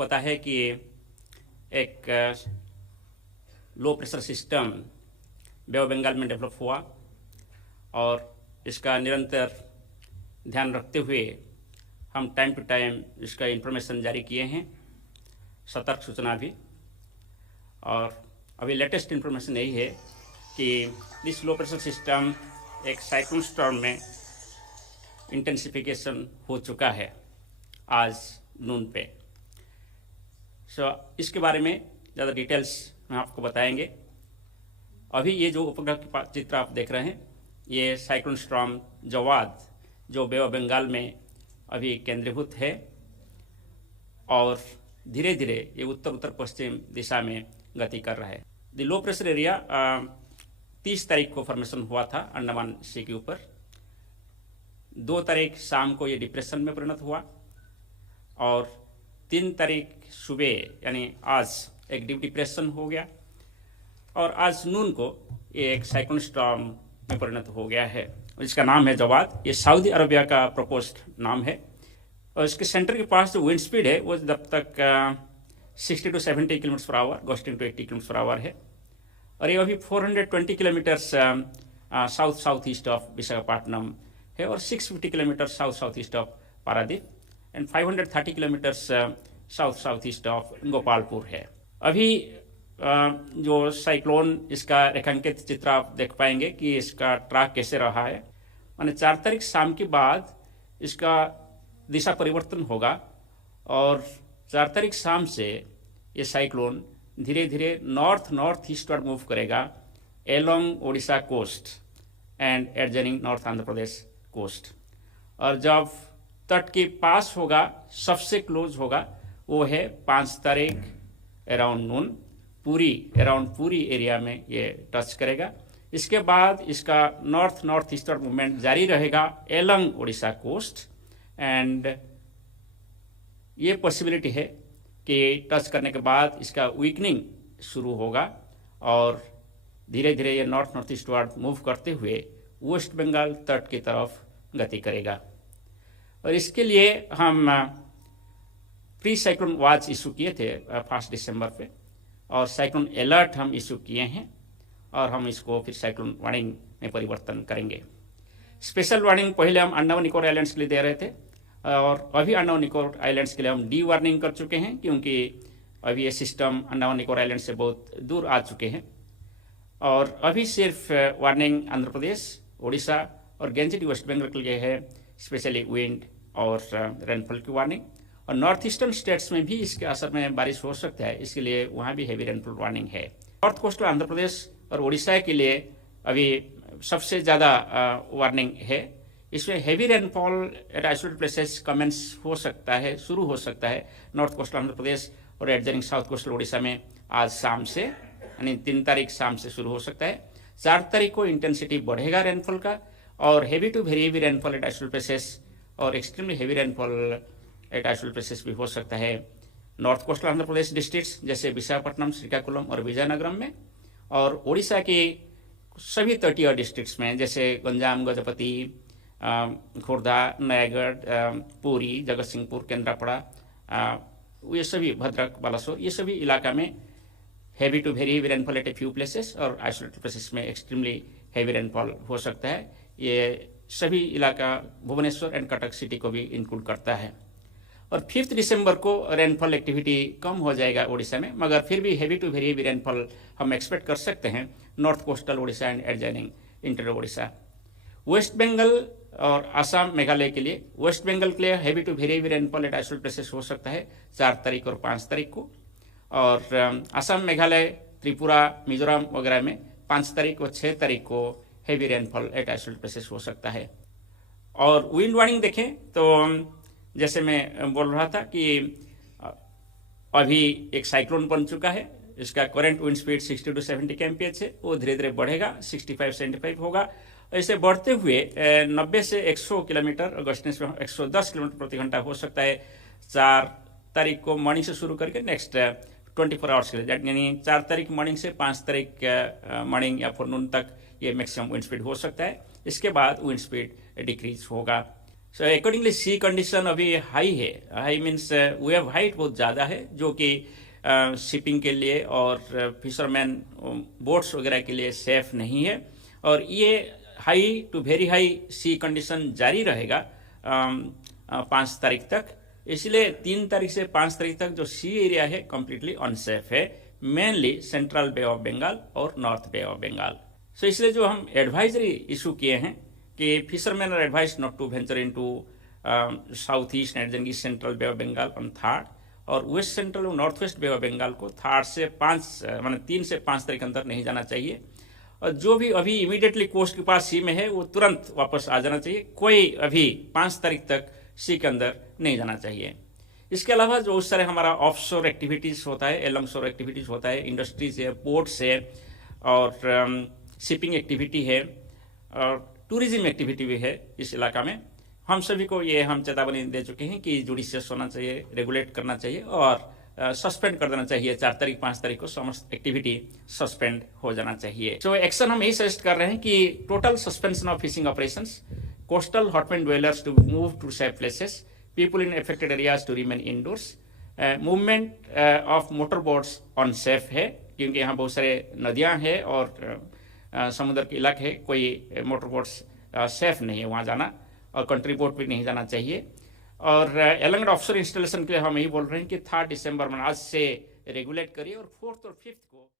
आपको पता है कि एक low pressure system bay of Bengal में डेवलप हुआ और इसका निरंतर ध्यान रखते हुए हम टाइम टू टाइम इसका इन्फॉर्मेशन जारी किए हैं, सतर्क सूचना भी। और अभी लेटेस्ट इन्फॉर्मेशन यही है कि दिस लो प्रेशर सिस्टम एक साइक्लोन स्टॉर्म में इंटेंसिफिकेशन हो चुका है आज नून पे। इसके बारे में ज़्यादा डिटेल्स हम आपको बताएंगे। अभी ये जो उपग्रह के चित्र आप देख रहे हैं, ये साइक्लोन स्टॉर्म जवाद जो बे ऑफ बंगाल में अभी केंद्रीभूत है और धीरे धीरे ये उत्तर उत्तर पश्चिम दिशा में गति कर रहा है। द लो प्रेशर एरिया 30 तारीख को फॉर्मेशन हुआ था अंडमान सी के ऊपर। 2 तारीख शाम को ये डिप्रेशन में परिणत हुआ और 3 तारीख सुबह यानी आज एक डीप डिप्रेशन हो गया और आज नून को ये एक साइक्लोन स्टॉर्म में परिणत हो गया है। इसका नाम है जवाद। ये सऊदी अरबिया का प्रपोज्ड नाम है और इसके सेंटर के पास जो विंड स्पीड है वो जब तक 60 to 70 kilometre per hour, gusting to 80 kilometre per hour है। और ये अभी 420 kilometres south south east of Visakhapatnam है और 650 kilometre south south east of Paradip and 530 kilometres south south east of Gopalpur है। अभी जो साइक्लोन इसका रेखांकित चित्र आप देख पाएंगे कि इसका ट्रैक कैसे रहा है। माने 4 तारीख शाम के बाद इसका दिशा परिवर्तन होगा और 4 तारीख शाम से ये साइक्लोन धीरे धीरे नॉर्थ ईस्टवर्ड मूव करेगा along Odisha coast and adjoining north Andhra Pradesh coast. और जब तट के पास होगा, सबसे क्लोज होगा, वो है 5 तारीख अराउंड नून, पूरी एरिया में ये टच करेगा। इसके बाद इसका नॉर्थ ईस्टर्न मूवमेंट जारी रहेगा एलोंग ओडिशा कोस्ट एंड ये पॉसिबिलिटी है कि टच करने के बाद इसका वीकनिंग शुरू होगा और धीरे धीरे ये नॉर्थ ईस्टवर्ड मूव करते हुए वेस्ट बंगाल तट की तरफ गति करेगा। और इसके लिए हम प्री साइक्लोन वॉच इशू किए थे 1 दिसंबर पे और साइक्लोन अलर्ट हम इशू किए हैं और हम इसको फिर साइक्लोन वार्निंग में परिवर्तन करेंगे। स्पेशल वार्निंग पहले हम अंडमान निकोबार आइलैंड्स के लिए दे रहे थे और अभी अंडमान निकोबार आइलैंड्स के लिए हम डी वार्निंग कर चुके हैं क्योंकि अभी ये सिस्टम अंडमान निकोबार आइलैंड से बहुत दूर आ चुके हैं। और अभी सिर्फ वार्निंग आंध्र प्रदेश, उड़ीसा और गेंजेटी वेस्ट बंगाल के लिए है, स्पेशली विंड और रेनफॉल की वार्निंग। और नॉर्थ ईस्टर्न स्टेट्स में भी इसके असर में बारिश हो सकता है, इसके लिए वहाँ भी हैवी रेनफॉल वार्निंग है। नॉर्थ कोस्टल आंध्र प्रदेश और उड़ीसा के लिए अभी सबसे ज़्यादा वार्निंग है। इसमें heavy rainfall at isolated places commence हो सकता है, शुरू हो सकता है नॉर्थ कोस्टल आंध्र प्रदेश और एडजनिंग साउथ कोस्टल उड़ीसा में आज शाम से, यानी 3 तारीख शाम से शुरू हो सकता है। 4 तारीख को इंटेंसिटी बढ़ेगा रेनफॉल का और heavy to very heavy rainfall at isolated places और extremely heavy rainfall at isolated places भी हो सकता है north coastal Andhra Pradesh districts जैसे विशाखापट्टनम, श्रीकाकुलम और विजयनगरम में, और उड़ीसा के सभी तटीय डिस्ट्रिक्ट्स में जैसे गंजाम, गजपति, खोर्धा, नयागढ़, पुरी, जगतसिंहपुर, केंद्रापड़ा, ये सभी भद्रक, बालासोर, ये सभी इलाका में heavy to very heavy rainfall at a few places और आइसोलेटेड प्लेसेस में एक्सट्रीमली हैवी रेनफॉल हो सकता है। ये सभी इलाका भुवनेश्वर एंड कटक सिटी को भी इंक्लूड करता है। और 5 दिसंबर को रेनफॉल एक्टिविटी कम हो जाएगा उड़ीसा में, मगर फिर भी heavy to very heavy rainfall हम एक्सपेक्ट कर सकते हैं north coastal Odisha and adjoining interior Odisha. West Bengal और आसाम, मेघालय के लिए, वेस्ट बंगाल के लिए heavy to very heavy rainfall at isolated places हो सकता है 4 तारीख और 5 तारीख को, और आसाम, मेघालय, त्रिपुरा, मिजोरम वगैरह में 5 तारीख और 6 तारीख को heavy rainfall at isolated places हो सकता है। और विंड वार्निंग देखें तो जैसे मैं बोल रहा था कि अभी एक साइक्लोन बन चुका है, इसका current wind speed 60 to 70 kmph है, वो धीरे धीरे बढ़ेगा, 65-75 होगा। ऐसे बढ़ते हुए 90 से 100 किलोमीटर और गस्टनेस में 110 किलोमीटर प्रति घंटा हो सकता है 4 तारीख को मॉर्निंग से शुरू करके नेक्स्ट 24 आवर्स के लिए, यानी 4 तारीख मॉर्निंग से 5 तारीख मॉर्निंग या आफ्टरनून तक ये मैक्सिमम विंड स्पीड हो सकता है। इसके बाद विंड स्पीड डिक्रीज होगा। सो अकॉर्डिंगली सी कंडीशन अभी हाई है। हाई मीन्स वेव हाइट बहुत ज़्यादा है, जो कि शिपिंग के लिए और फिशरमैन बोट्स वगैरह के लिए सेफ नहीं है। और ये high to very high sea condition जारी रहेगा 5 तारीख तक। इसलिए 3 तारीख से 5 तारीख तक जो सी एरिया है कम्प्लीटली अनसेफ है, mainly central bay of Bengal और north bay of Bengal. So इसलिए जो हम एडवाइजरी इशू किए हैं कि fisherman are advise not to venture into south east and east central bay of Bengal on 3rd, और वेस्ट सेंट्रल और north west bay of Bengal को 3 से 5 तारीख अंदर नहीं जाना चाहिए। और जो भी अभी इमीडिएटली कोस्ट के पास सी में है वो तुरंत वापस आ जाना चाहिए। कोई अभी 5 तारीख तक सी के अंदर नहीं जाना चाहिए। इसके अलावा जो उस तरह हमारा ऑफशोर एक्टिविटीज़ होता है, एलॉन्ग शोर एक्टिविटीज़ होता है, इंडस्ट्रीज है, पोर्ट्स है, और शिपिंग एक्टिविटी है, और टूरिज्म एक्टिविटी भी है इस इलाका में, हम सभी को ये हम चेतावनी दे चुके हैं कि जुडिशियस होना चाहिए, रेगुलेट करना चाहिए और सस्पेंड कर देना चाहिए। 4 तारीख 5 तारीख को समस्त एक्टिविटी सस्पेंड हो जाना चाहिए। सो एक्शन हम यही सजेस्ट कर रहे हैं कि total suspension of fishing operations, coastal hutment dwellers to move to safe places, people in affected areas to remain indoors, movement of motor boats unsafe है क्योंकि यहाँ बहुत सारे नदियाँ हैं और समुद्र के इलाके है, कोई मोटर बोट्स सेफ नहीं है वहाँ जाना, और कंट्री बोट भी नहीं जाना चाहिए। और एलंग ऑफशोर इंस्टॉलेशन के लिए हम यही बोल रहे हैं कि 3 दिसंबर में आज से रेगुलेट करिए और 4th और 5th को